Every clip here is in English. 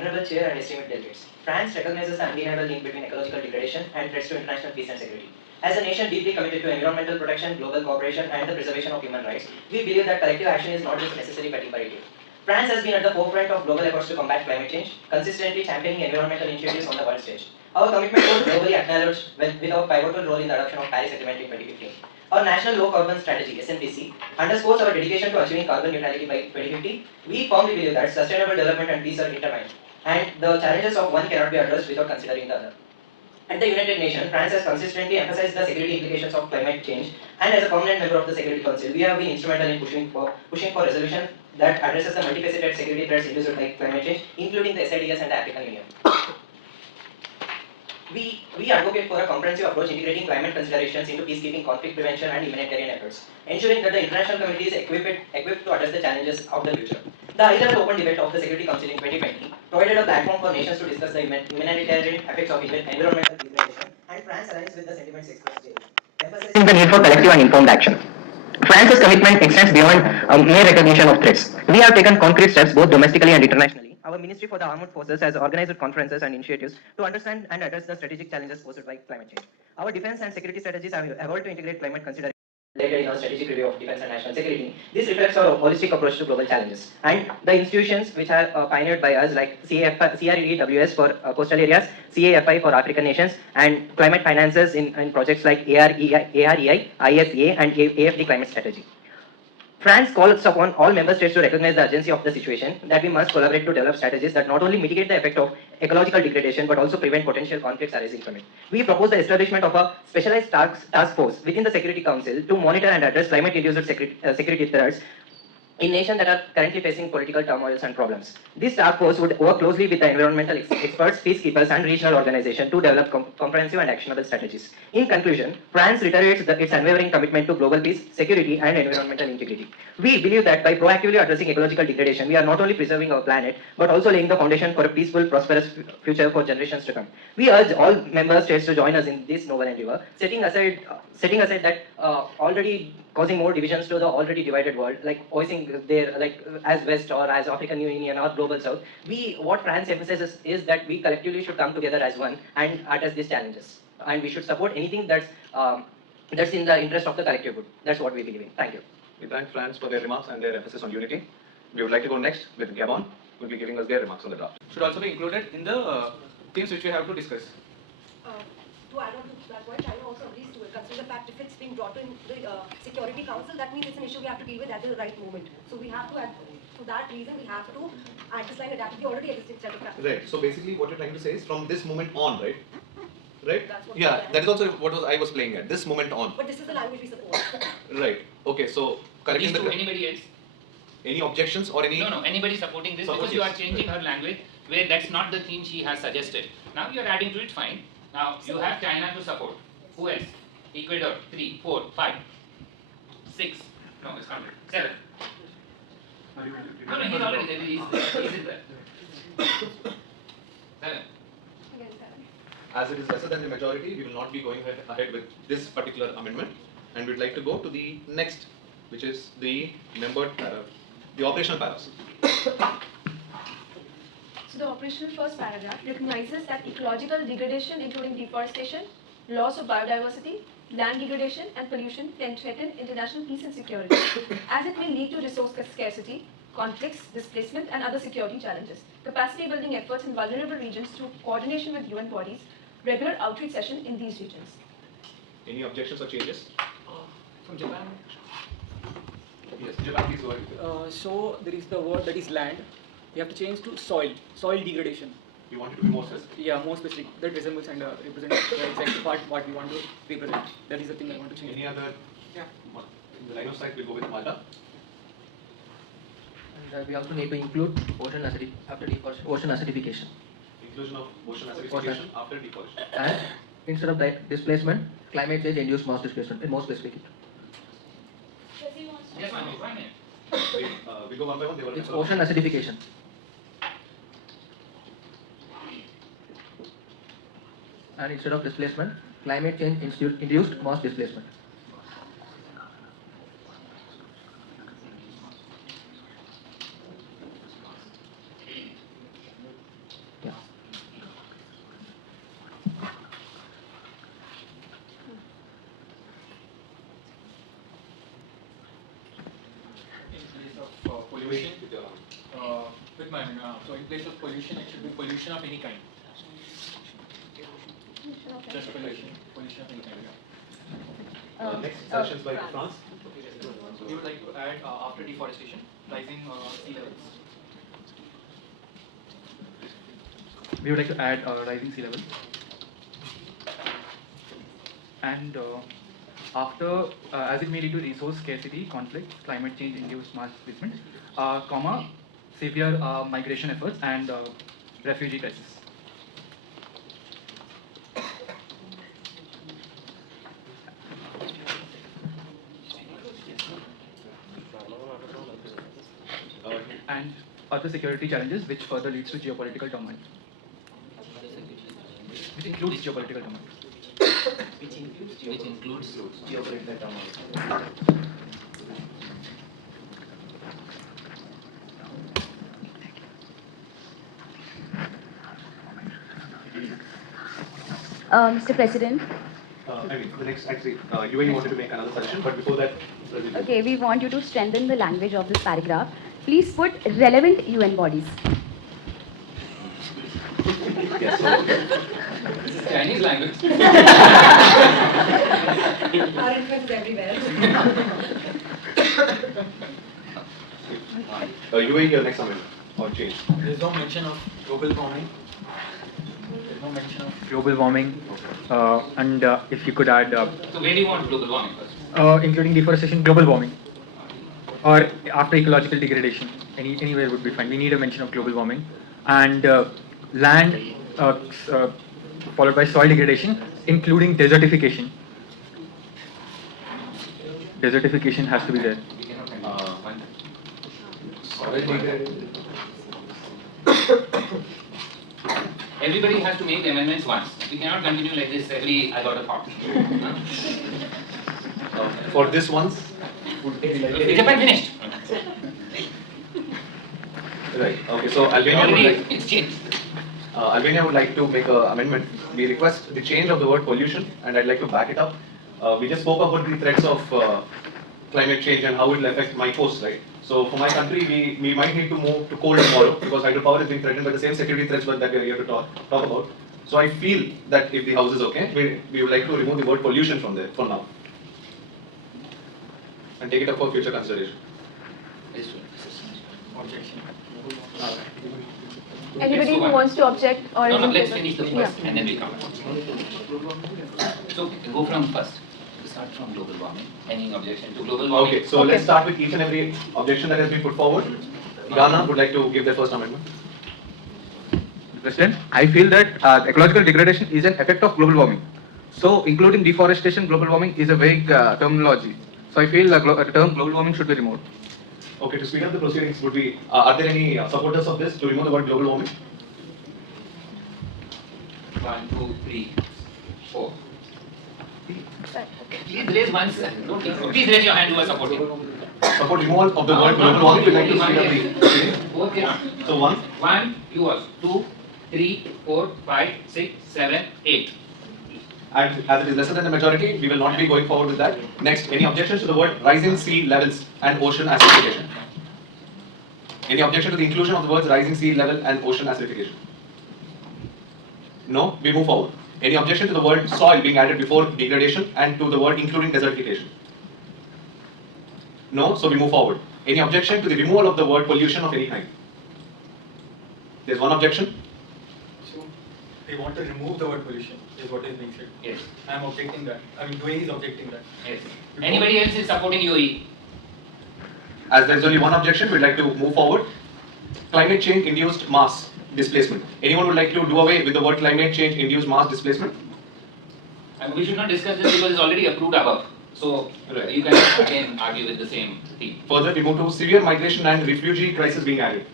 Honorable Chair and esteemed delegates, France recognizes the undeniable link between ecological degradation and threats to international peace and security. As a nation deeply committed to environmental protection, global cooperation, and the preservation of human rights, we believe that collective action is not just necessary but imperative. France has been at the forefront of global efforts to combat climate change, consistently championing environmental initiatives on the world stage. Our commitment was globally acknowledged with our pivotal role in the adoption of Paris Agreement in 2015. Our National Low Carbon Strategy (SNPC) underscores our dedication to achieving carbon neutrality by 2050. We firmly believe that sustainable development and peace are intertwined, and the challenges of one cannot be addressed without considering the other. At the United Nations, France has consistently emphasized the security implications of climate change, and as a permanent member of the Security Council, we have been instrumental in pushing for resolution that addresses the multifaceted security threats induced by climate change, including the SIDS and the African Union. We advocate for a comprehensive approach integrating climate considerations into peacekeeping, conflict prevention, and humanitarian efforts, ensuring that the international community is equipped to address the challenges of the future. The high-level open debate of the Security Council in 2020 provided a platform for nations to discuss the humanitarian effects of environmental degradation, and France aligns with the sentiments expressed there, emphasizing the need for collective and informed action. France's commitment extends beyond mere recognition of threats. We have taken concrete steps both domestically and internationally. Our Ministry for the Armed Forces has organized conferences and initiatives to understand and address the strategic challenges posed by climate change. Our defense and security strategies have evolved to integrate climate considerations later in our strategic review of defense and national security. This reflects our holistic approach to global challenges. And the institutions which are pioneered by us, like CREWS for coastal areas, CAFI for African nations, and climate finances in projects like AREI, ISA, and AFD climate strategy. France calls upon all member states to recognize the urgency of the situation, that we must collaborate to develop strategies that not only mitigate the effect of ecological degradation but also prevent potential conflicts arising from it. We propose the establishment of a specialized task force within the Security Council to monitor and address climate-induced security threats in nations that are currently facing political turmoils and problems. This task force would work closely with the environmental experts, peacekeepers, and regional organizations to develop comprehensive and actionable strategies. In conclusion, France reiterates its unwavering commitment to global peace, security, and environmental integrity. We believe that by proactively addressing ecological degradation, we are not only preserving our planet, but also laying the foundation for a peaceful, prosperous future for generations to come. We urge all member states to join us in this noble endeavor, setting aside that already causing more divisions to the already divided world, like voicing there, like as West or as African Union or Global South. What France emphasizes is that we collectively should come together as one and address these challenges, and we should support anything that's in the interest of the collective good. That's what we believe in. Thank you. We thank France for their remarks and their emphasis on unity. We would like to go next with Gabon, who will be giving us their remarks on the draft. Should also be included in the things which we have to discuss. To add on to that point, China also agrees to it. Considering the fact if it's being brought in the Security Council, that means it's an issue we have to deal with at the right moment. So we have to, for that reason, we have to add this line adapt to the already existing set of practices. Right. So basically, what you're trying to say is from this moment on, right? Right? That's what Yeah, that is also what I was playing at. This moment on. But this is the language we support. Right. Okay. So correcting to anybody else? Any objections or any? No, anybody supporting this, because you are changing her language where that's not the theme she has suggested. Now you are adding to it, fine. Now you have China to support. Who else? Ecuador, 3, 4, 5, 6. No, it's not 7. No, he's already there. He's in there. 7. As it is lesser than the majority, we will not be going ahead with this particular amendment, and we'd like to go to the next, which is the membered paragraph, the operational paragraphs. So the operational first paragraph recognizes that ecological degradation, including deforestation, loss of biodiversity, land degradation, and pollution can threaten international peace and security, as it may lead to resource scarcity, conflicts, displacement, and other security challenges. Capacity building efforts in vulnerable regions through coordination with UN bodies, regular outreach sessions in these regions. Any objections or changes? From Japan? Yes, Japan, please go ahead. So there is the word that is land. We have to change to soil degradation. You want it to be more specific? Yeah, more specific. That resembles and represents the exact part what we want to represent. That is the thing I want to change. Any other? Yeah. In the line of sight, we'll go with Malta. And we also need to include ocean acidification. Inclusion of ocean acidification after deforestation. And instead of that displacement, climate change induced mass displacement. More specific. Yes, one minute. We go one by one. They will It's ocean acidification. And instead of displacement, climate change induced mass displacement. Yeah. In place of pollution, with my so in place of pollution, it should be pollution of any kind. Just pollution of any kind. Next suggestions by France. We would like to add after deforestation, rising sea levels. We would like to add rising sea level. And after, as it may lead to resource scarcity, conflicts, climate change induced mass displacement, comma, severe migration efforts and refugee crisis. And other security challenges which further leads to geopolitical turmoil. Which includes geopolitical turmoil. Which includes geopolitical turmoil. Mr. President. I mean, the next, actually, you wanted to make another suggestion, but before that, Okay, we want you to strengthen the language of this paragraph. Please put relevant UN bodies. yes, so, This is Chinese language. Our influence is everywhere. UAE, your next amendment or change. There is no mention of global warming. There is no mention of Global warming, and if you could add, So where do you want global warming first? including deforestation, global warming, or after ecological degradation, anywhere would be fine. We need a mention of global warming, and land followed by soil degradation, including desertification. Desertification has to be there. Everybody has to make the amendments once. We cannot continue like this every I got a thought. For this once, Is Japan finished? right? Okay, so Albania would Already like. it's changed. Albania would like to make an amendment. We request the change of the word pollution, and I'd like to back it up. We just spoke about the threats of climate change and how it will affect my coast, right? So for my country, we might need to move to coal tomorrow because hydropower is being threatened by the same security threats that we are here to talk about. So I feel that if the House is okay, we would like to remove the word pollution from there for now and take it up for future consideration. objection. Anybody who wants to object or No, is in let's favor? finish the first and then we come. So go from first. Start from global warming. Any objection to global warming? Okay, so let's start with each and every objection that has been put forward. Ghana would like to give their first amendment. President, I feel that ecological degradation is an effect of global warming. So, including deforestation, global warming is a vague terminology. So, I feel the term global warming should be removed. Okay, to speed up the proceedings, would be are there any supporters of this to remove the word global warming? 1, 2, 3, 4. Please raise one. No, please raise your hand who are supporting. Support removal of the word global warming. We'd like to speed up the proceedings. Four, yeah. So 1. 1, you was 2, 3, 4, 5, 6, 7, 8. And as it is lesser than the majority, we will not be going forward with that. Next, any objections to the word rising sea levels and ocean acidification? Any objection to the inclusion of the words rising sea level and ocean acidification? No? We move forward. Any objection to the word soil being added before degradation and to the word including desertification? No? So we move forward. Any objection to the removal of the word pollution of any kind? There's one objection. So they want to remove the word pollution, is what is being said. Yes. I am objecting that. I mean, UAE is objecting that. Yes. Anybody else is supporting UAE? As there is only one objection, we'd like to move forward. Climate change induced mass displacement. Anyone would like to do away with the word climate change induced mass displacement? And we should not discuss this because it's already approved above. So Right. you can again argue with the same thing. Further, we move to severe migration and refugee crisis being added.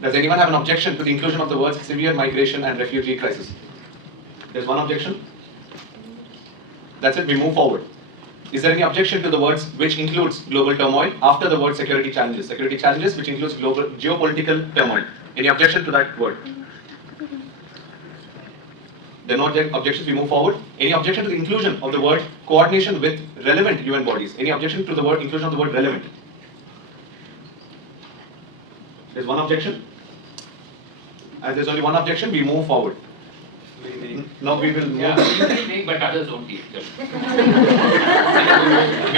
Does anyone have an objection to the inclusion of the words severe migration and refugee crisis? There's one objection. That's it, we move forward. Is there any objection to the words which includes global turmoil after the word security challenges? Security challenges which includes global geopolitical turmoil. Any objection to that word? There are no objections, we move forward. Any objection to the inclusion of the word coordination with relevant UN bodies? Any objection to the word inclusion of the word relevant? There's one objection. As there's only one objection, we move forward. Now we will move. Yeah, you will make, but others don't take. We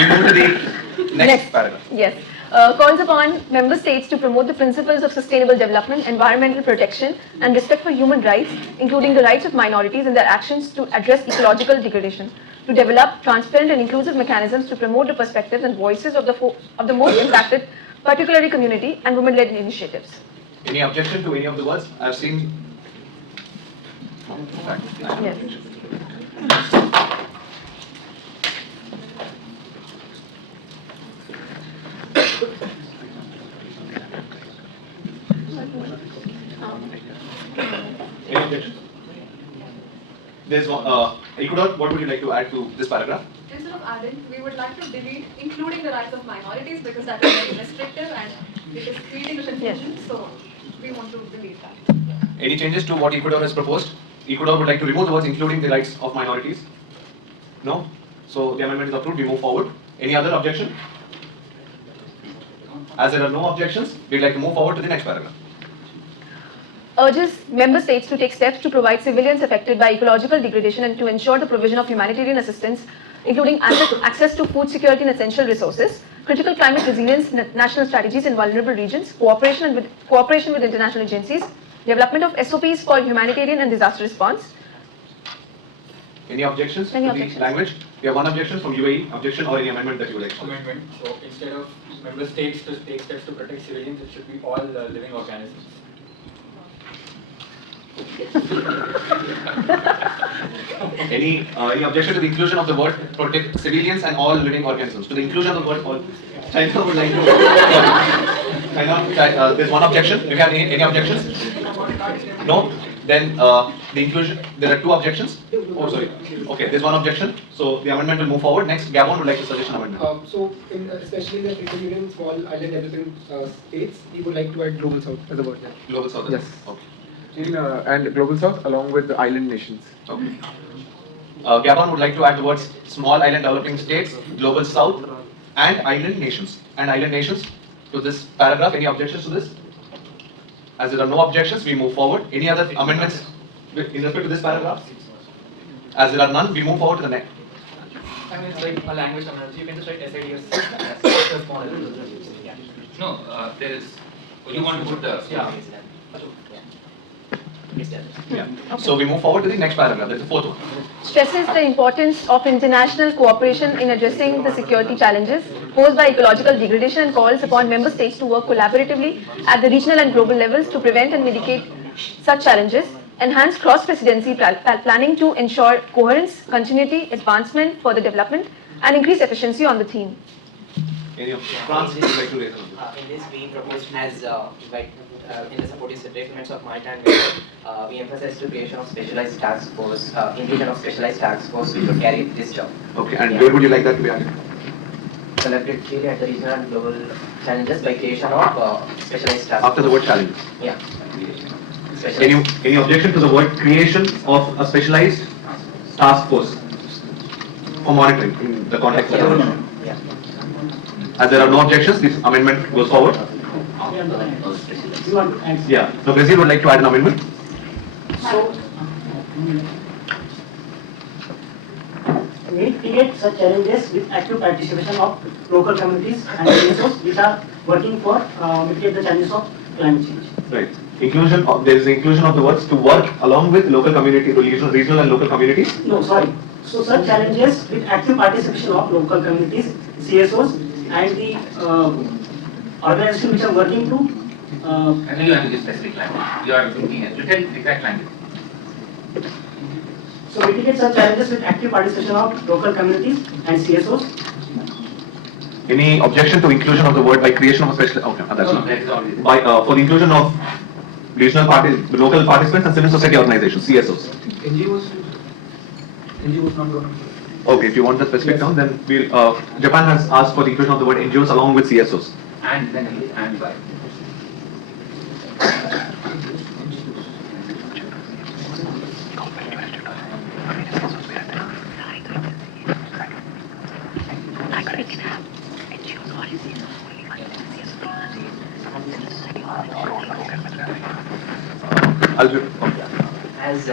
move to the next paragraph. Yes. Calls upon member states to promote the principles of sustainable development, environmental protection, and respect for human rights, including the rights of minorities in their actions to address ecological degradation, to develop transparent and inclusive mechanisms to promote the perspectives and voices of the most impacted, particularly community and women-led initiatives. Any objection to any of the words? I've seen. Yes. Any objection? There's one. Ecuador, what would you like to add to this paragraph? Instead of adding, we would like to delete including the rights of minorities because that is very restrictive and it is creating a confusion. So we want to delete that. Any changes to what Ecuador has proposed? Ecuador would like to remove the words including the rights of minorities? No? So the amendment is approved, we move forward. Any other objection? As there are no objections, we'd like to move forward to the next paragraph. Urges member states to take steps to provide civilians affected by ecological degradation and to ensure the provision of humanitarian assistance, including access to food security and essential resources, critical climate resilience, national strategies in vulnerable regions, cooperation with international agencies, development of SOPs for humanitarian and disaster response. Any objections Any to objections? the language? We have one objection from UAE. Objection or any amendment that you would like to make? Amendment. So instead of member states to take steps to protect civilians, it should be all living organisms. Any objection to the inclusion of the word protect civilians and all living organisms? To the inclusion of the word all. China would like to. China, there's one objection. Do you have any objections? No? Then the inclusion, there are two objections. Oh, sorry. Okay, there's one objection. So the amendment will move forward. Next, Gabon would like to suggest an amendment. So, especially the African Union small island developing states, he would like to add global south as a word there. Global South. Yes. Okay. And global south along with the island nations. Okay. Gabon would like to add the words small island developing states, global south, and island nations. And island nations to this paragraph. Any objections to this? As there are no objections, we move forward. Any other amendments in respect to this paragraph? As there are none, we move forward to the next. I mean, it's like a language terminology. You can just write SIDS. No, there is. You want to put the. Yeah. Yeah. So we move forward to the next paragraph. That's the fourth one. Stresses the importance of international cooperation in addressing the security challenges posed by ecological degradation and calls upon member states to work collaboratively at the regional and global levels to prevent and mitigate such challenges, enhance cross-presidency planning to ensure coherence, continuity, advancement, further development, and increase efficiency on the theme. Any of France would like to raise an amendment? In this, we propose as in the supporting statements of maritime we emphasize the creation of specialized task force, inclusion of specialized task force which would carry this job. Okay, and where would you like that to be added? Collaboratively at the regional and global challenges by creation of specialized task After the word challenges. Yeah. Any objection to the word creation of a specialized task force for monitoring in the context of the amendment? Yeah. As there are no objections, this amendment goes forward. Yeah. So Brazil would like to add an amendment. So, mitigate such challenges with active participation of local communities and NGOs which are working for mitigate the challenges of climate change. Right. Inclusion of, there is the inclusion of the words to work along with local community, regional and local communities. No, sorry. So such challenges with active participation of local communities, CSOs, and the organizations which are working to. And then you have to give specific language. You are looking at written exact language. So mitigate such challenges with active participation of local communities and CSOs. Any objection to inclusion of the word by creation of a special? Okay, that's not. By for the inclusion of regional local participants and civil society organizations, CSOs. NGOs not going. Okay, if you want the specific term, then we'll. Japan has asked for the inclusion of the word NGOs along with CSOs. And then and by. I'll be, As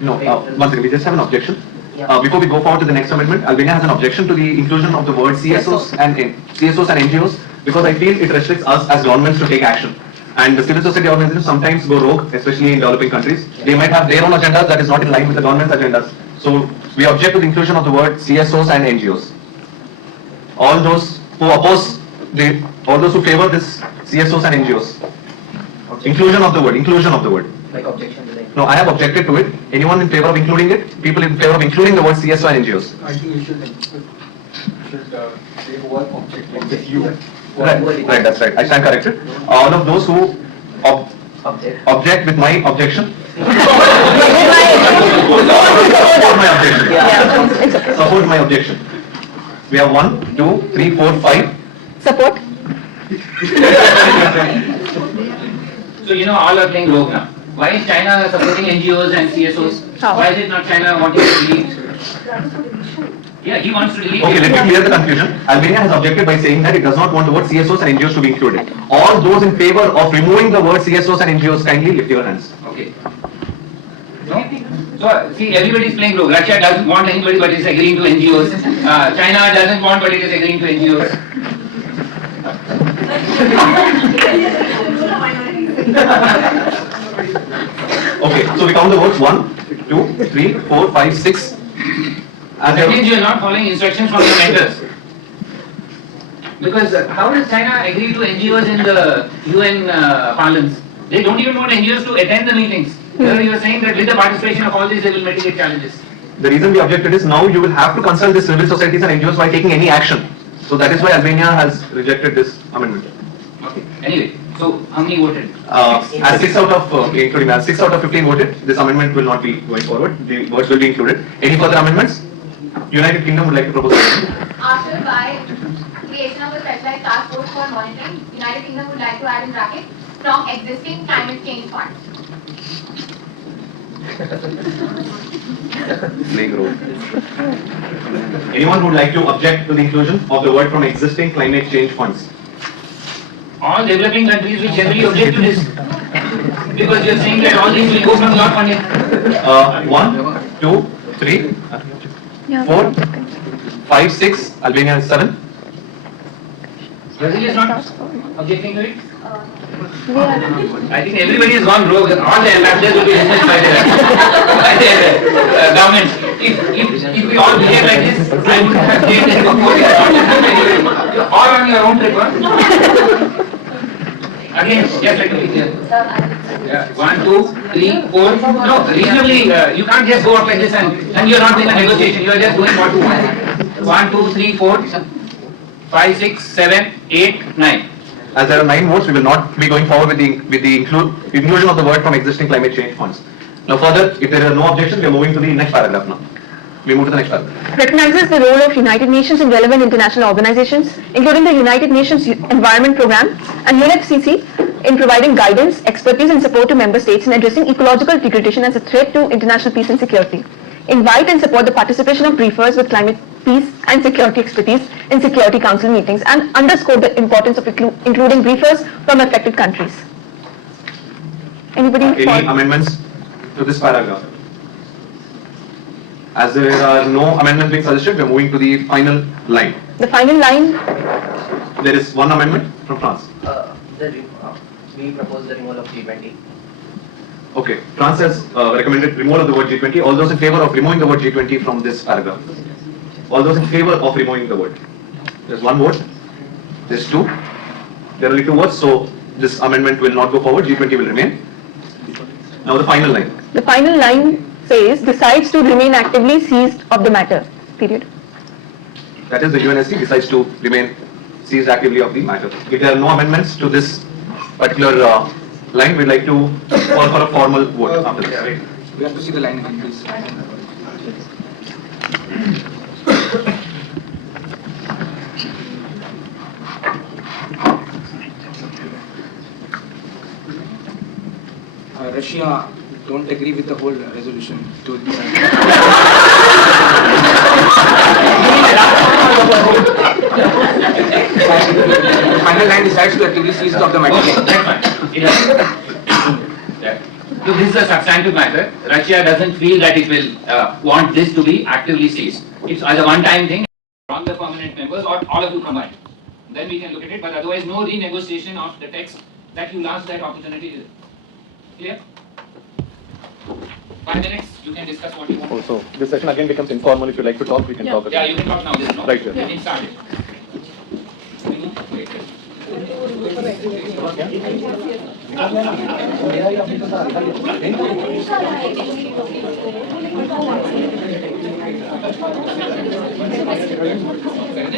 no, one second, we just have an objection. Yeah. Before we go forward to the next amendment, Albania has an objection to the inclusion of the word CSOs and NGOs because I feel it restricts us as governments to take action. And the civil society organizations sometimes go rogue, especially in developing countries. They might have their own agendas that is not in line with the government's agendas. So we object to the inclusion of the word CSOs and NGOs. All those who oppose, all those who favor this CSOs and NGOs. Inclusion of the word. Like objection to the No, I have objected to it. Anyone in favor of including it? People in favor of including the word CSO and NGOs? I think you should say one object. You. Right, that's right. I stand corrected. All of those who object with my objection. Support my objection. We have 1, 2, 3, 4, 5. Support. So all are playing rogue now. Why is China supporting NGOs and CSOs? How? Why is it not China wanting to delete? Yeah, he wants to delete. Okay, let me clear the confusion. Albania has objected by saying that it does not want the word CSOs and NGOs to be included. All those in favor of removing the word CSOs and NGOs, kindly lift your hands. Okay. No? So, see, everybody is playing rogue. Russia doesn't want anybody but is agreeing to NGOs. China doesn't want but it is agreeing to NGOs. Okay, so we count the votes 1, 2, 3, 4, 5, 6. That means you are not following instructions from your mentors. Because how does China agree to NGOs in the UN parlance? They don't even want NGOs to attend the meetings. Here you are saying that with the participation of all these, they will mitigate challenges. The reason we objected is now you will have to consult the civil societies and NGOs while taking any action. So that is why Albania has rejected this amendment. Okay. Anyway, so how many voted? As 6 out of, including as 6 out of 15 voted, this amendment will not be going forward. The words will be included. Any further amendments? United Kingdom would like to propose. After by creation of a specialized task force for monitoring, United Kingdom would like to add in bracket from existing climate change funds. Playing role. Anyone who would like to object to the inclusion of the word from existing climate change funds? All developing countries will generally object to this. Because you are saying that all these will go from your funding. 1, 2, 3, 4, 5, 6, Albania is 7. Brazil is not objecting to it? I think everybody has gone rogue. All the ambassadors will be dismissed by the government. If we all behave like this, I wouldn't have changed any report. You're all on your own trip, huh? Again, just let me be clear. 1, 2, 3, 4. No, reasonably, you can't just go up like this and you're not in a negotiation. You are just doing what you want. 1, 2, 3, 4, 5, 6, 7, 8, 9. As there are 9 votes, we will not be going forward with the inclusion of the word from existing climate change funds. Now further, if there are no objections, we are moving to the next paragraph now. We move to the next paragraph. Recognizes the role of United Nations in relevant international organizations, including the United Nations Environment Programme and UNFCCC, in providing guidance, expertise and support to member states in addressing ecological degradation as a threat to international peace and security. Invite and support the participation of briefers with climate peace and security expertise in Security Council meetings and underscore the importance of including briefers from affected countries. Anybody? Any amendments to this paragraph? As there are no amendments being suggested, we are moving to the final line. The final line? There is one amendment from France. We propose the removal of G20. Okay, France has recommended removal of the word G20. All those in favor of removing the word G20 from this paragraph? All those in favor of removing the word? There's one vote. There's 2. There are only 2 votes, so this amendment will not go forward. G20 will remain. Now the final line. The final line says, decides to remain actively seized of the matter. Period. That is, the UNSC decides to remain seized actively of the matter. If there are no amendments to this particular line, we'd like to call for a formal vote after this. We have to see the line again, please. Russia don't agree with the whole resolution. The final line decides to actively seize of the matter. Okay, that's fine. So this is a substantive matter. Russia doesn't feel that it will want this to be actively seized. It's as a one-time thing from the permanent members or all of you combined. Then we can look at it, but otherwise no renegotiation of the text that you lost that opportunity. Clear? 5 minutes, you can discuss what you want. Also, this session again becomes informal. If you like to talk, we can talk. Yeah, you can talk now. This, no? Right, sir. We can start it.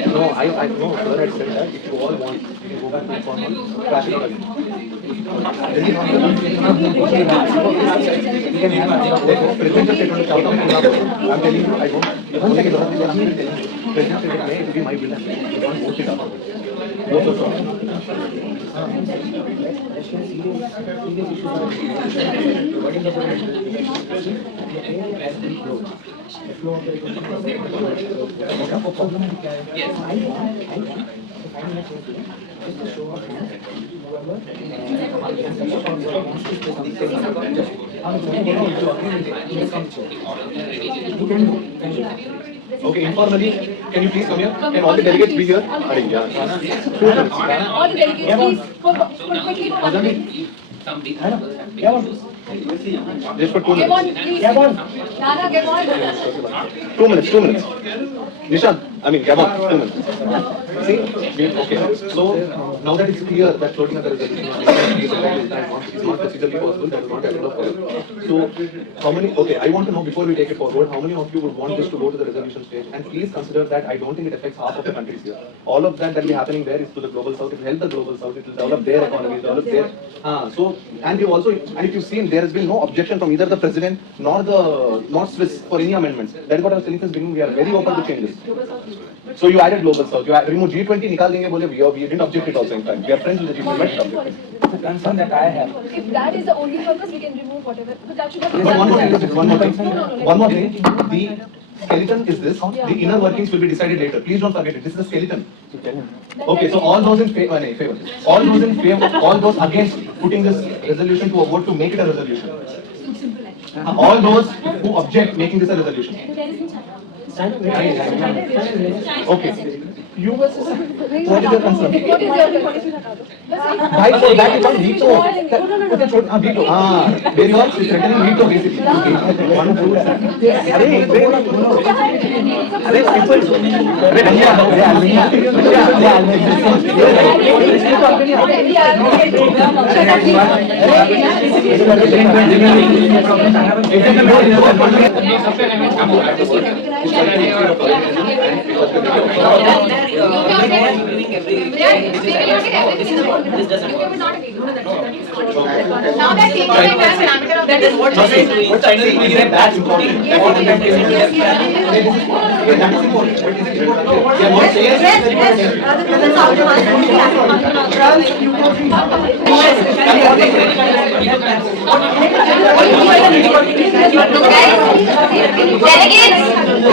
No, I know. Sir had said that if you all want, you can go back to informal. Clash it out again. Present the statement out of I'm telling you, I don't. One second, I'm telling you. Present statement may it be my will. You don't vote it up. Both of Okay, informally, can you please come here? Can all the delegates be here? All the delegates, please, quickly for 1 minute. Just for 2 Give on, minutes. please. Nana, give on. 2 minutes, 2 minutes. Nishant, I mean, come on, 2 minutes. See, okay. So now that it's clear that floating at the resolution is not physically possible, that is not agenda for it. So how many? Okay, I want to know before we take it forward, how many of you would want this to go to the resolution stage? And please consider that I don't think it affects half of the countries here. All of that will be happening there is to the global south. It will help the global south. It will develop their economies, develop their. So and you also, and if you've seen, there has been no objection from either the president nor Swiss for any amendments. That is what I was telling since beginning. We are very open to changes. So you added global south. You removed G20. Nikal denge bole. We didn't object it also. In fact, we are friends with the G20. The concern that I have. If that is the only purpose, we can remove whatever. But that should have been But one more thing. done. One more thing. No. One more thing. The skeleton is this. The inner workings will be decided later. Please don't forget it. This is the skeleton. Okay. So all those in favor, all those in favor, all those against putting this resolution to a vote to make it a resolution. All those who object making this a resolution. Okay. You what is your concern? What is your concern? Why for that you can't veto? Veto. There you are threatening veto basically. One rule. Now that changes the entire parameter of That is what China is doing. China is doing that. That's important.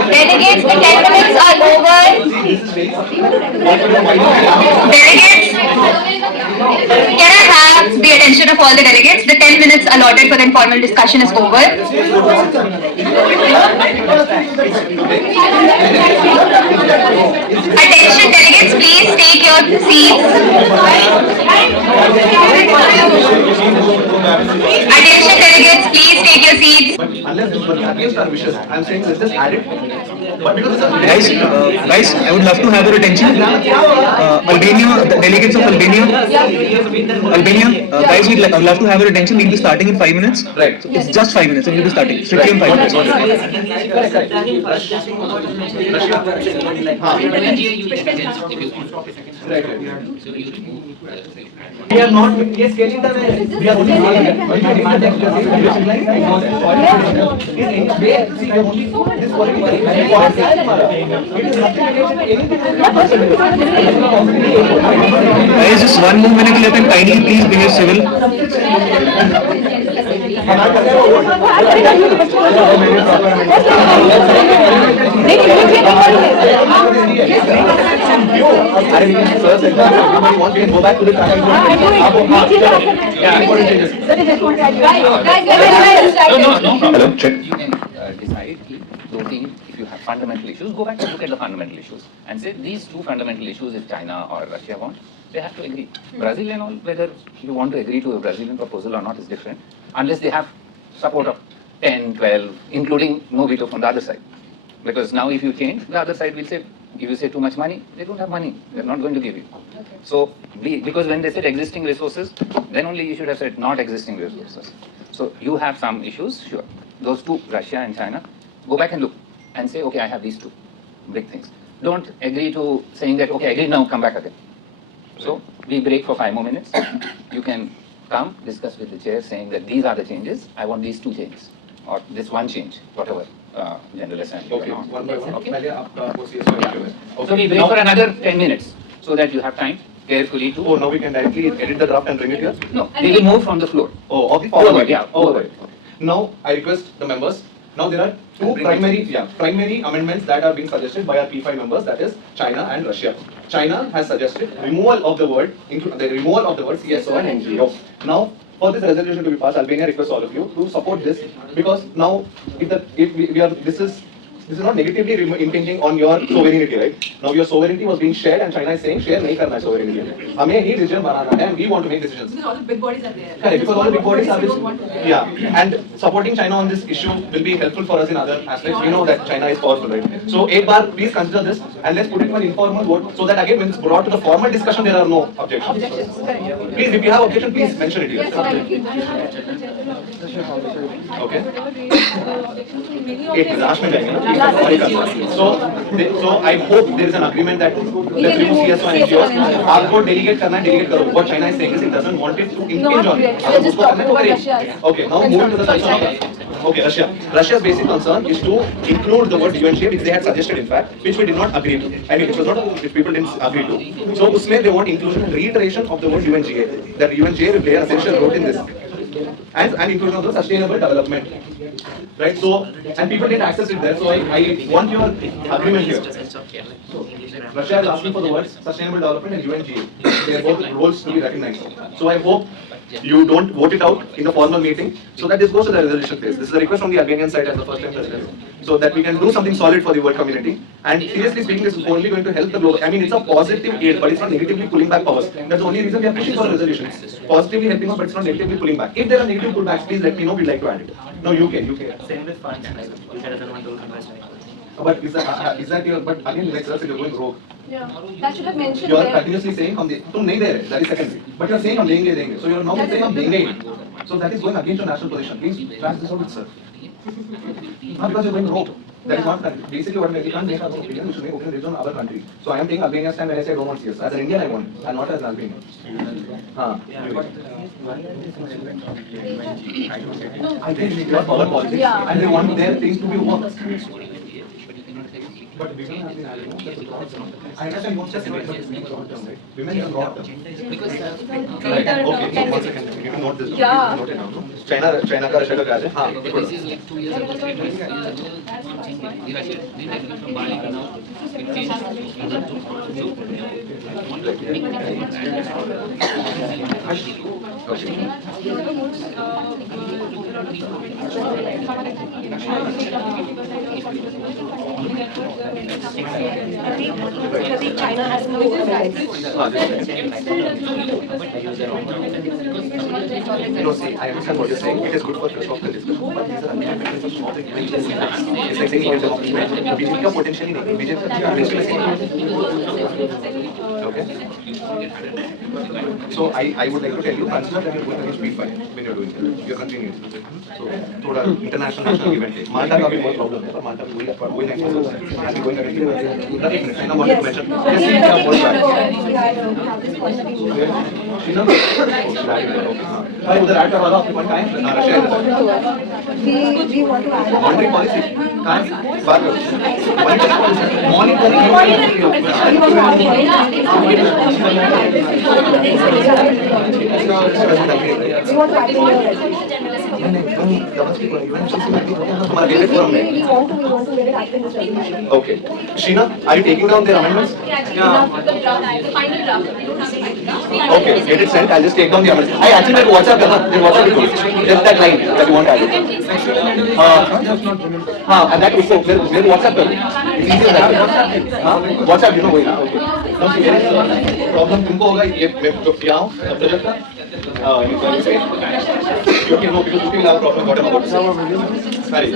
Delegates, the 10 minutes are over. Delegates, can I have the attention of all the delegates? The 10 minutes allotted for the informal discussion is over. Attention delegates, please take your seats. Attention delegates, please take your seats. Unless this was against our wishes, I'm saying let's just add it. But because Guys, I would love to have your attention. Albania, the delegates of Albania, guys, I would love to have your attention. We'll be starting in 5 minutes. Right. So it's just 5 minutes, and we'll be starting strictly in 5 minutes. We are not. Yes, skeleton. We are only. Guys, just 1 more minute left, and kindly please behave civil. Everybody wants to go back to the track. No problem. You can decide if you have fundamental issues, go back and look at the fundamental issues and say these two fundamental issues, if China or Russia want, they have to agree. Brazil and all, whether you want to agree to a Brazilian proposal or not is different, unless they have support of 10, 12, including no veto from the other side. Because now if you change, the other side will say, if you say too much money, they don't have money, they're not going to give you. Okay. So, because when they said existing resources, then only you should have said not existing resources. So you have some issues, sure. Those two, Russia and China, go back and look and say, okay, I have these two big things. Don't agree to saying that, okay, I agreed now, come back again. So we break for 5 more minutes. You can come, discuss with the chair saying that these are the changes, I want these two changes, or this one change, whatever. General Assembly. Okay, one by one. Okay. Okay. So we break for another 10 minutes so that you have time carefully to. Oh, now we can directly edit the draft and bring it here? No, we will move from the floor. Oh, of the forward. Forward, yeah. Forward. Now I request the members. Now there are two primary amendments that are being suggested by our P5 members, that is China and Russia. China has suggested removal of the word CSO and NGO. Now, for this resolution to be passed, Albania requests all of you to support this, because now this is not negatively impinging on your sovereignty, right? Now your sovereignty was being shared, and China is saying share nahi karna hai sovereignty. हमें ही decision बनाना है, and we want to make decisions. Because all the big bodies are there. Correct, because all the big bodies are this. And supporting China on this issue will be helpful for us in other aspects. You know that China is powerful, right? So, एक बार please consider this, and let's put it for an informal vote, so that again when it's brought to the formal discussion, there are no objections. Please, if you have objection, please mention it here. Okay. Last minute. So I hope there is an agreement that let's remove CSO and NGOs. आपको delegate करना है, delegate करो. What China is saying is it doesn't want it to impinge on it. Just talk about Russia. Okay, now moving to the concern of Russia. Russia's basic concern is to include the word UNGA, which they had suggested in fact, which we did not agree to. I mean, which people didn't agree to. So usme they want inclusion and reiteration of the word UNGA. That UNGA will play an essential role in this. And inclusion of the sustainable development. Right, so, and people didn't access it there, so I want your agreement here. So, Russia is asking for the words sustainable development and UNGA. They are both roles to be recognized. So I hope you don't vote it out in the formal meeting, so that this goes to the resolution phase. This is a request from the Albanian side as the first time president, so that we can do something solid for the world community. And seriously speaking, this is only going to help the global. I mean, it's a positive aid, but it's not negatively pulling back powers. That's the only reason we are pushing for a resolution. Positively helping us, but it's not negatively pulling back. If there are negative pullbacks, please let me know. We'd like to add it. No, you can. Same with funds, like India doesn't want to invest. But is that your? But again, like sir, you're going rogue. Yeah, that should have mentioned. You are there. continuously saying हम दे, तुम नहीं दे रहे. That is secondary. But you are saying हम देंगे. So you are now saying हम देंगे. So that is going against your national position. Please trash this out with sir. Not because you are going rogue. That is not basically what we can't make our opinion. We should make opinion based on other country. So I am taking Albania's stand when I say I don't want CS. As an Indian, I want, and not as an Albanian. I think your power politics, and they want their things to be worked. But women have been I understand you won't just say women is brought Because okay, 1 second. You can note this down. Yeah. Note it down. China का Russia का क्या है? हाँ, This is like 2 years ago, 3 years ago. The Russia, the technique from Bali to now, it I think China has no rights. No, see, I understand what you're saying. It is good for soft discussion, but these are unlimited for small things. It's like saying Indian democracy. BJP का potentially नहीं, BJP का okay. So I would like to tell you, consider that you're going against P5 when you're doing it. You're continuing. So थोड़ा international national event है. माल्टा का भी बहुत problem है, पर माल्टा वही नहीं हो सकता है. Going against China wanted to mention. Yes, India wants भाई उधर ऐड करवा दो आपके पॉइंट कहाँ है? Russia We want to add. Monitoring policy कहाँ है? बात करो. Monitoring Okay. Sheena, are you taking down their amendments? The final draft. We don't have the final draft. Okay, get it sent. I'll just take down the amendments. I actually had WhatsApp. Just that line that you want added. And that also, where WhatsApp? It's easier that way. WhatsApp, you know, wait. Okay. Problem तुमको होगा ये मैं जो किया हूँ project का okay, no, because you will have a problem what about sorry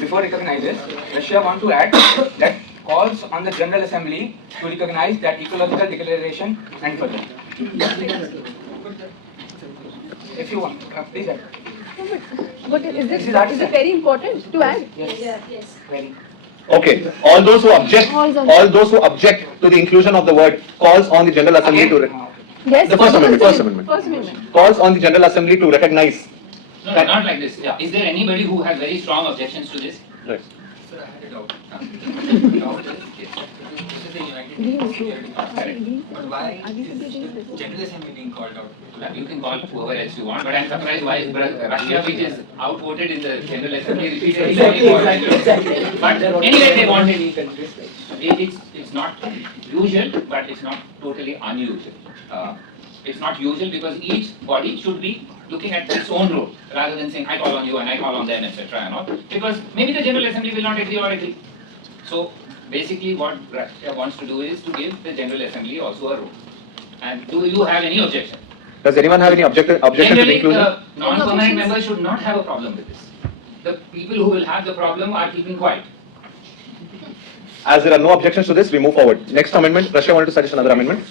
before recognizes, Russia want to add that calls on the General Assembly to recognize that ecological declaration and further. If you want, please add. But is it very important to add? Yes. Very. Okay, all those who object to the inclusion of the word calls on the General Assembly to Yes. the First Amendment. First Amendment. Calls on the General Assembly to recognize. No, not like this. Yeah. Is there anybody who has very strong objections to this? Right. Sir, I had a doubt. This is the United Nations Security Council. But why is the General Assembly being called out? You can call whoever else you want, but I'm surprised why Russia, which is outvoted in the General Assembly, repeatedly. Exactly. But anyway, they want it. It's not usual, but it's not totally unusual. It's not usual because each body should be looking at its own role rather than saying I call on you and I call on them, etc. and all. Because maybe the General Assembly will not agree or agree. So basically, what Russia wants to do is to give the General Assembly also a role. And do you have any objection? Does anyone have any objection to the Generally, inclusion? the non-permanent members should not have a problem with this. The people who will have the problem are keeping quiet. As there are no objections to this, we move forward. Next amendment, Russia wanted to suggest another amendment.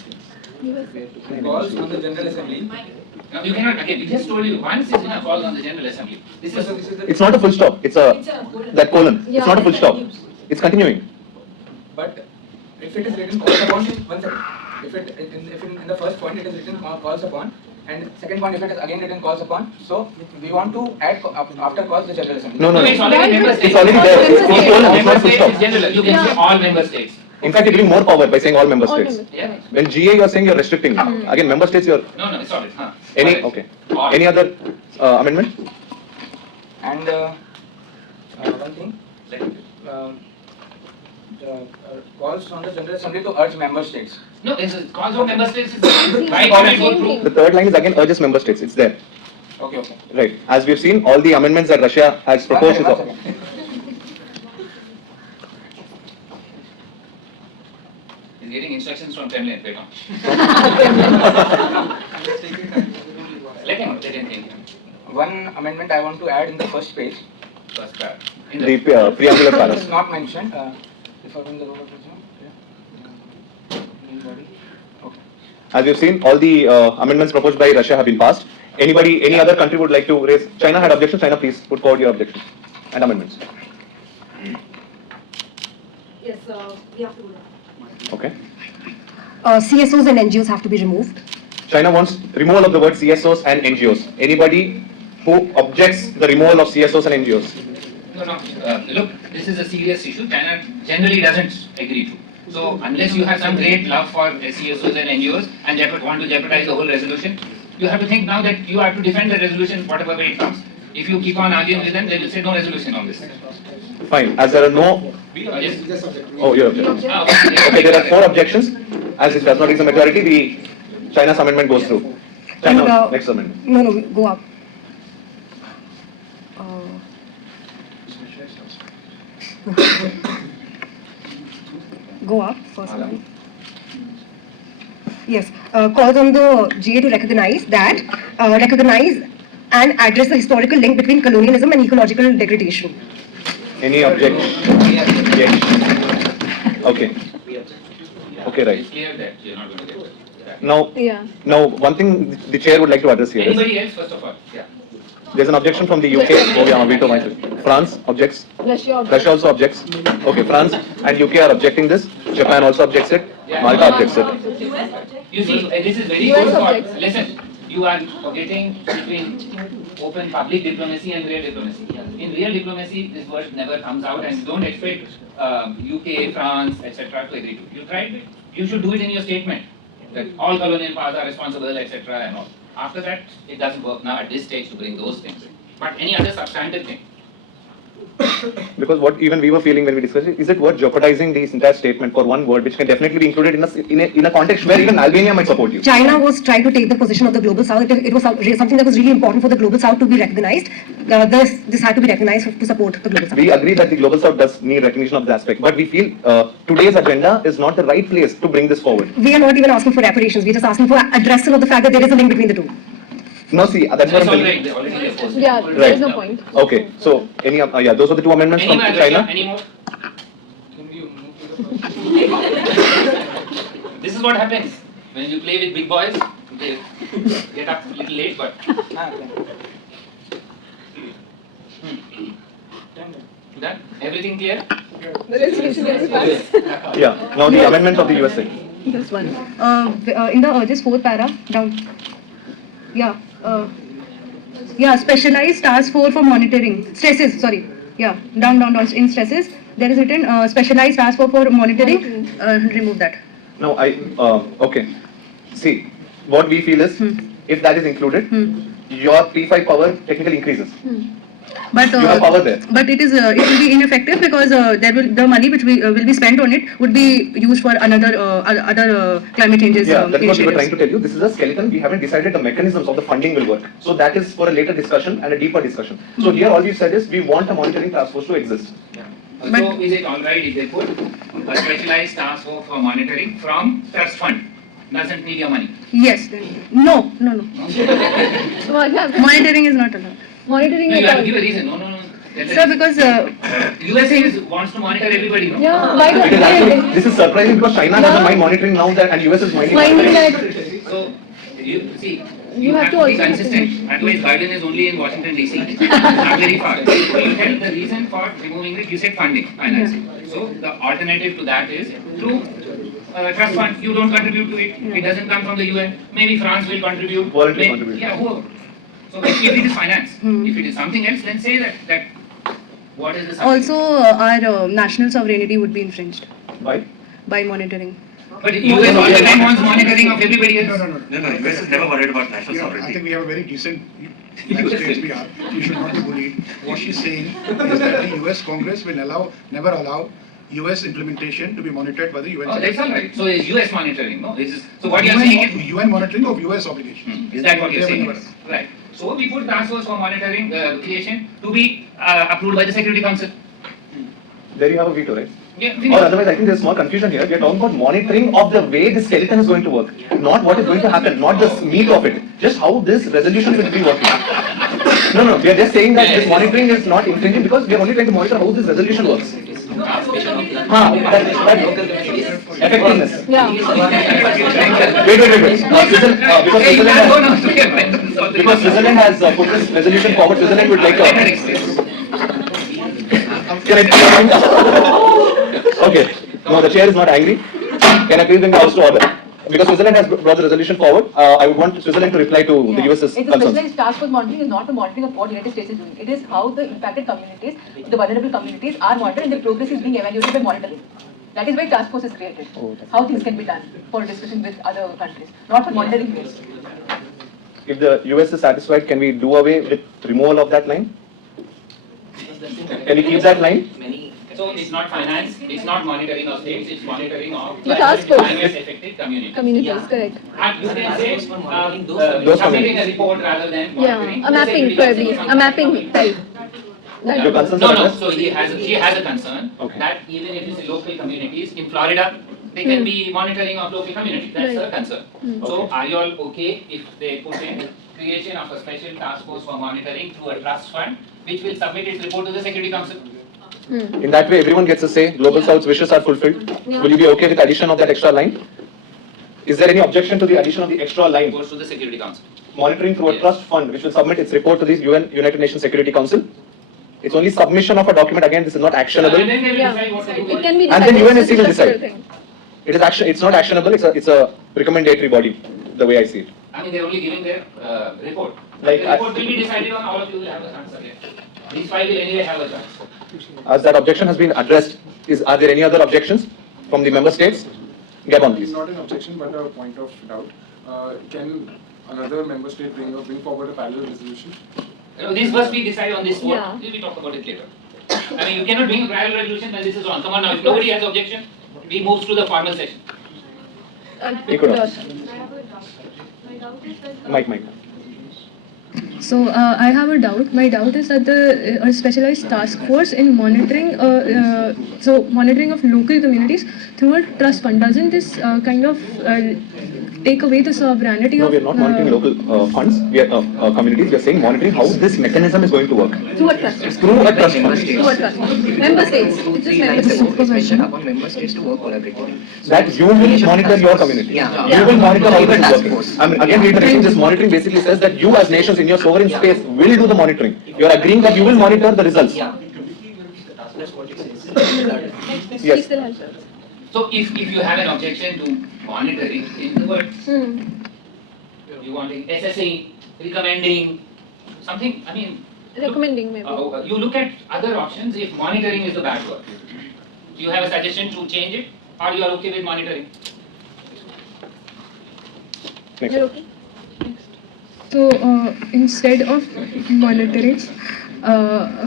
Calls on the General Assembly. Now, you cannot, again, we just told you, once is enough calls on the General Assembly. It's not a full stop, it's that colon. It's not a full stop. It's continuing. But if it is written calls upon, one second. If in the first point it is written calls upon, and second point if it is again written calls upon, so we want to add after calls the General Assembly. No. It's already member states. It's already there. It's colon, it's not a full States stop. is general. You can say all member states. In fact, you're giving more power by saying all member states. Yeah. When GA you are saying you're restricting. Again, member states you're... No, it's solid. Any? Okay. Any other amendment? And one thing, calls on the General Assembly to urge member states. No, it's calls on member states. Right, go through. The third line is again urges member states. It's there. Okay. Right. As we've seen, all the amendments that Russia has proposed is... He's getting instructions from Kremlin. Wait on. Let him think. One amendment I want to add in the first page. First paragraph. The preambular It paras. is not mentioned. Reforming the role of okay. As you've seen, all the amendments proposed by Russia have been passed. Any other country would like to raise? China had objections. China, please put forward your objections and amendments. Yes, we have to do that. Okay. CSOs and NGOs have to be removed. China wants removal of the word CSOs and NGOs. Anybody who objects the removal of CSOs and NGOs? No. Look, this is a serious issue. China generally doesn't agree to. So unless you have some great love for CSOs and NGOs and want to jeopardize the whole resolution, you have to think now that you have to defend the resolution whatever way it comes. If you keep on arguing with them, they will say no resolution on this. Fine. As there are no... Yes. Oh, you object. Okay, there are 4 objections. As it does not reach the majority, the China's amendment goes through. China's next amendment. No, go up. Go up, first one. Yes, calls on the GA to recognize and address the historical link between colonialism and ecological degradation. Any objection? Yes. Okay. Okay, right. It's clear that you're not going to get that. Now, one thing the chair would like to address here is... Anybody else, first of all? Yeah. There's an objection from the UK. Oh, yeah, veto myself. France objects. Russia also objects. Okay, France and UK are objecting this. Japan also objects it. Malta objects it. You see, this is very good thought. Listen, you are forgetting between open public diplomacy and real diplomacy. In real diplomacy, this word never comes out, and don't expect UK, France, etc. to agree to it. You tried it. You should do it in your statement. that all colonial powers are responsible, etc. and all. After that, it doesn't work now at this stage to bring those things. But any other substantive thing. Because what even we were feeling when we discussed it, is it worth jeopardizing this entire statement for one word, which can definitely be included in a context where even Albania might support you? China was trying to take the position of the global south. It was something that was really important for the global south to be recognized. This had to be recognized to support the global south. We agree that the global south does need recognition of this aspect, but we feel today's agenda is not the right place to bring this forward. We are not even asking for reparations. We are just asking for addressal of the fact that there is a link between the two. No, see, that's what I'm telling. Yeah, Right. there is no point. Okay, so any yeah, those are the two amendments from China. Any more? This is what happens when you play with big boys. They get up a little late, but. Done? Everything clear? The resolution is passed. Yeah. Now the amendment of the USA. This one. In the just fourth para down. Yeah. Yeah. Specialized task force for monitoring stresses. Sorry. Yeah. Down. In stresses, there is written specialized task force for monitoring. Remove that. Now okay. See, what we feel is if that is included, your P5 power technically increases. But you have power there. But it will be ineffective because the money which will be spent on it would be used for other climate changes. Yeah, that's what we were initiatives. trying to tell you. This is a skeleton. We haven't decided the mechanisms of the funding will work. So that is for a later discussion and a deeper discussion. So here all we said is we want a monitoring task force to exist. So is it alright if they put a specialized task force for monitoring from trust fund? Doesn't need your money. Yes. No. What Monitoring is not allowed. Monitoring No, is you have to all. give a reason. No. Sir, because USA wants to monitor everybody, no? Yeah, why It is not? actually, this is surprising because China doesn't mind monitoring now that and US is minding. Finding that So, you see, You have to be also consistent. Otherwise, Biden is only in Washington DC, not very far. So you tell the reason for removing it. You said funding, financing. So the alternative to that is through trust fund. You don't contribute to it. It doesn't come from the UN. Maybe France will contribute. Voluntary contribution. Yeah, whoever. So if it is finance, if it is something else, then say that what is the something? also our national sovereignty would be infringed by monitoring. But US all the time wants monitoring of everybody else. No, US is never worried about national I sovereignty. think we have a very decent state we are. We should not be bullied. What she's saying is that the US Congress will never allow US implementation to be monitored by the UN. Oh, that's all right. So it's US monitoring, no? So what you are saying is UN monitoring of US obligations. Is that what you're saying? Right. So we put task force for monitoring creation to be approved by the Security Council. There you have a veto, right? Yeah. Or otherwise, I think there's small confusion here. We are talking about monitoring of the way the skeleton is going to work, not what is going to happen, not the meat of it, just how this resolution will be working. No, we are just saying that this monitoring is not infringing because we are only trying to monitor how this resolution works. Effectiveness. Yeah. Wait. Because Switzerland has put this resolution forward, Switzerland would like Okay. No, the chair is not angry. Can I please bring the House to order? Because Switzerland has brought the resolution forward, I would want Switzerland to reply to the US's It's a concerns. specialized task force monitoring is not the monitoring of what United States is doing. It is how the impacted communities, the vulnerable communities are monitored and the progress is being evaluated by monitoring. That is why task force is created. How things can be done for discussion with other countries, not for monitoring based. If the US is satisfied, can we do away with removal of that line? Can we keep that line? So it's not finance, it's not monitoring of states, it's monitoring of The task force. affected communities. Communities, correct. And you can say submitting a report rather than monitoring. Yeah, a mapping probably, a mapping type. Your concerns No, are no. addressed? So she has a concern that even if it's local communities in Florida, they can be monitoring of local communities. That's her concern. So are you all okay if they put in creation of a special task force for monitoring through a trust fund, which will submit its report to the Security Council? In that way, everyone gets a say. Global South's wishes are fulfilled. Will you be okay with addition of that extra line? Is there any objection to the addition of the extra line? Goes to the Security Council. Monitoring through a trust fund, which will submit its report to the United Nations Security Council. It's only submission of a document. Again, this is not actionable. And then they will decide what to do. It can be And then decided. UNSC will It's a decide. thing. It is action. It's not actionable. It's a recommendatory body. The way I see it. I mean, they're only giving their report. Like the report will be decided on. All of you will have a chance again. These five will anyway have a chance. As that objection has been addressed, are there any other objections from the member states? Gabon, please. Not an objection, but a point of doubt. Can another member state bring forward a parallel resolution? This must be decided on this vote. Yeah. We will talk about it later. I mean, you cannot bring a parallel resolution when this is on. Come on now, if nobody has objection, we move to the formal session. Mike. So I have a doubt. My doubt is that the specialized task force in monitoring, monitoring of local communities through a trust fund, doesn't this kind of take away the sovereignty No, of? we are not monitoring local funds. We are communities. We are saying monitoring how this mechanism is going to work. Through a trust fund. Through a trust fund. Through a trust fund. Member states. It's just member states. Supervision upon member states to work collaboratively. That you will monitor your community. Yeah. You will monitor how this is working. I mean, again, reiterating, this monitoring basically says that you as nations in your sovereign space will do the monitoring. You are agreeing that you will monitor the results. Yeah. Yes. So if you have an objection to monitoring, in the words, you want assessing, recommending, something, I mean, Recommending maybe. you look at other options if monitoring is the bad word. Do you have a suggestion to change it, or you are okay with monitoring? You're okay? So instead of monitoring,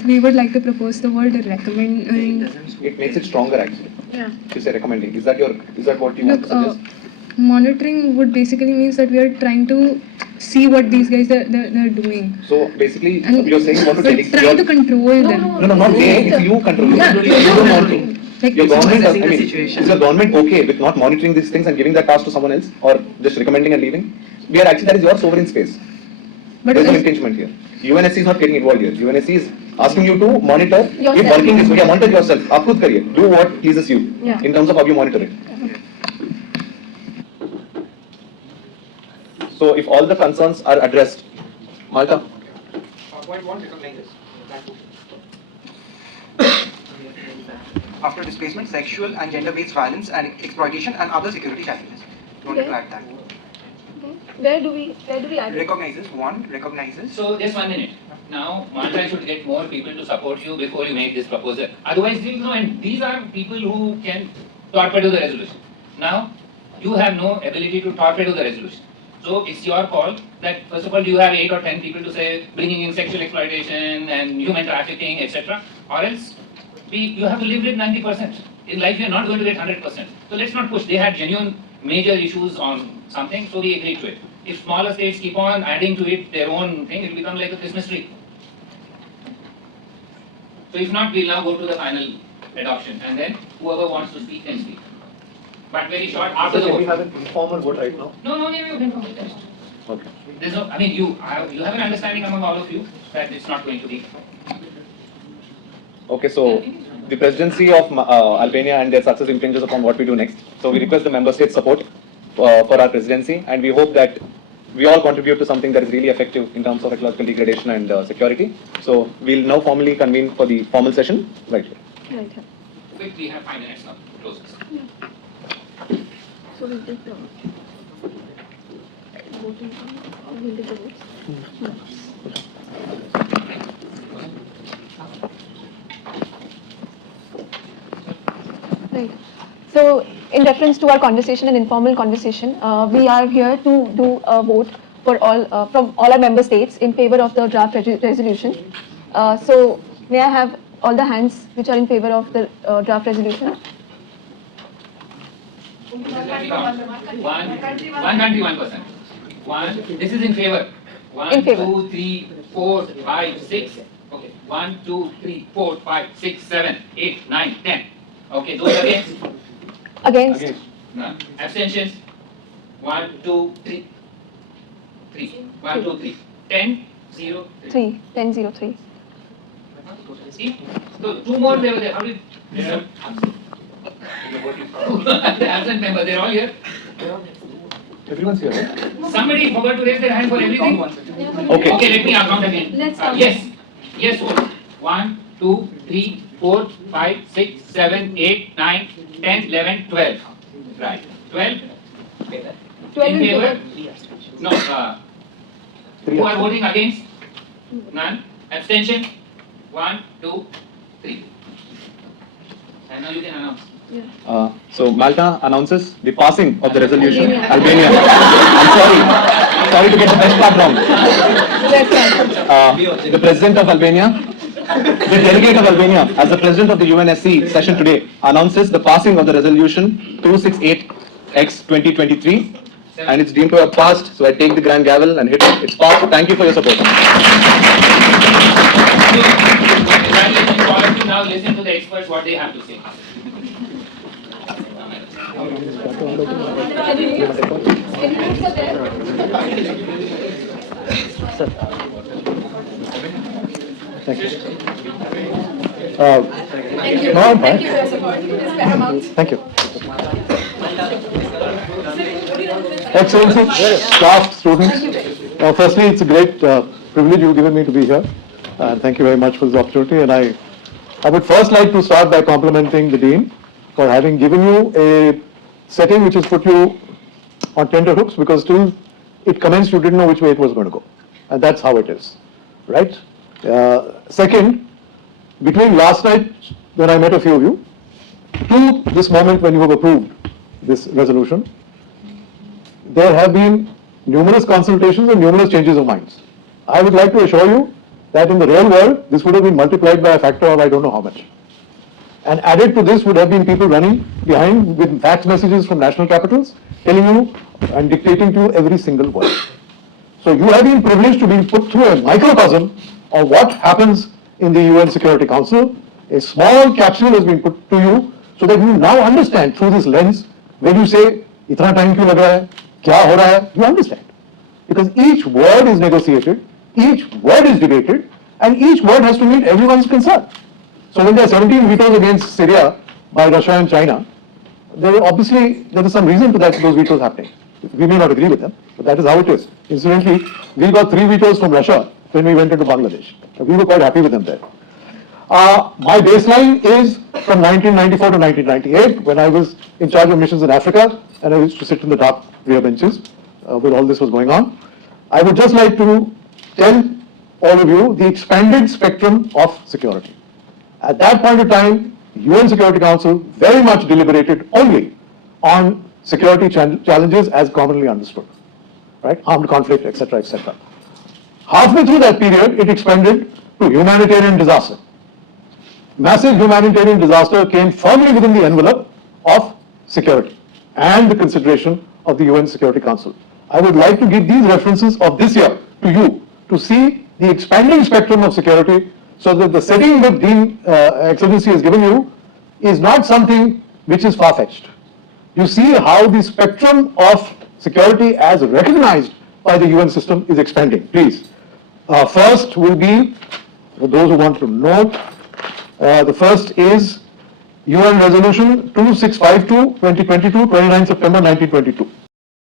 we would like to propose the word recommending. It makes it stronger actually. Yeah. To say recommending. Is that what you want to suggest? Monitoring would basically means that we are trying to see what these guys they're doing. So basically, And you're saying you want to we're trying to control them. No, not they. If you control, Yeah. you don't want to. Like, Your government, assessing the situation. is your government okay with not monitoring these things and giving that task to someone else, or just recommending and leaving? We are actually, that is your sovereign space. But There's no impingement here. UNSC is not getting involved here. UNSC is asking you to monitor Yourself. if working is, monitor yourself. आप खुद करिए. Do what pleases you. Yeah. In terms of how you monitor it. So if all the concerns are addressed, Malta. Point 1 recognizes. After displacement, sexual and gender-based violence and exploitation and other security challenges. Wanted to add that. Where do we add it? Recognizes. So just 1 minute. Now, Malta should get more people to support you before you make this proposal. Otherwise, and these are people who can torpedo the resolution. Now, you have no ability to torpedo the resolution. So it's your call that first of all you have 8 or 10 people to say bringing in sexual exploitation and human trafficking, etc. Or else you have to live with 90%. In life you are not going to get 100%. So let's not push. They had genuine major issues on something, so we agreed to it. If smaller states keep on adding to it their own thing, it will become like a Christmas tree. So if not, we'll now go to the final adoption, and then whoever wants to speak can speak. But very short after the vote. We have an informal vote right now. No, you can contest. Okay. There's no, I mean, you have an understanding among all of you that it's not going to be. Okay, so the presidency of Albania and their success impinges upon what we do next. So we request the member states' support for our presidency, and we hope that we all contribute to something that is really effective in terms of ecological degradation and security. So we'll now formally convene for the formal session right here. Right. Quick, we have 5 minutes now to close this. So we'll take the voting. We'll take the votes. Right. So, in reference to our conversation, an informal conversation, we are here to do a vote for all from all our member states in favor of the draft resolution. So, may I have all the hands which are in favor of the draft resolution? One country, 1%. This is in favor. In favor. 2, 3, 4, 5, 6. Okay. 1, 2, 3, 4, 5, 6, 7, 8, 9, 10. Okay, those against? Against. None. Abstentions? 1, 2, 3. 3. 1, 2, 3. 10, 0, 3. 10, 0, 3. See? So 2 more they were there. How did the absent member, they're all here. Everyone's here, right? Somebody forgot to raise their hand for everything? Okay. Okay, let me count again. Let's count. Yes. Yes, vote. 1, 2, 3, 4, 5, 6, 7, 8, 9, 10, 11, 12. Right. 12? 12 in in favor? favor. No. Who are voting against? None. Abstention? 1, 2, 3. And now you can announce. So Malta announces the passing of the resolution. Albania. I'm sorry to get the best part wrong. The president of Albania, the delegate of Albania, as the president of the UNSC session today, announces the passing of the resolution 268/2023, and it's deemed to have passed. So I take the grand gavel and hit it. It's passed. Thank you for your support. Congratulations, all of you. Now listen to the experts what they have to say. Thank you. Thank you. No, I'm Thank fine. you for your support. It is paramount. Thank you. Excellency, staff, students. Firstly, it's a great privilege you've given me to be here. And thank you very much for this opportunity. And I would first like to start by complimenting the Dean for having given you a setting which has put you on tenterhooks, because till it commenced, you didn't know which way it was going to go. And that's how it is, right? Second, between last night when I met a few of you, to this moment when you have approved this resolution, there have been numerous consultations and numerous changes of minds. I would like to assure you that in the real world, this would have been multiplied by a factor of I don't know how much. And added to this would have been people running behind with fax messages from national capitals, telling you and dictating to you every single word. So you have been privileged to be put through a microcosm of what happens in the UN Security Council. A small capsule has been put to you so that you now understand through this lens. When you say, "Itna time kyun lag raha hai? Kya ho raha hai?" you understand. Because each word is negotiated, each word is debated, and each word has to meet everyone's concern. So when there are 17 vetoes against Syria by Russia and China, there is some reason to those vetoes happening. We may not agree with them, but that is how it is. Incidentally, we got 3 vetoes from Russia when we went into Bangladesh. We were quite happy with them there. My baseline is from 1994 to 1998, when I was in charge of missions in Africa, and I used to sit in the dark rear benches when all this was going on. I would just like to tell all of you the expanded spectrum of security. At that point of time, UN Security Council very much deliberated only on security challenges as commonly understood, right? Armed conflict, etc., etc. Halfway through that period, it expanded to humanitarian disaster. Massive humanitarian disaster came firmly within the envelope of security and the consideration of the UN Security Council. I would like to give these references of this year to you to see the expanding spectrum of security, so that the setting that Dean Excellency has given you is not something which is far-fetched. You see how the spectrum of security as recognized by the UN system is expanding. Please. First will be, for those who want to know, the first is UN Resolution 2652/2022, 29 September 1922.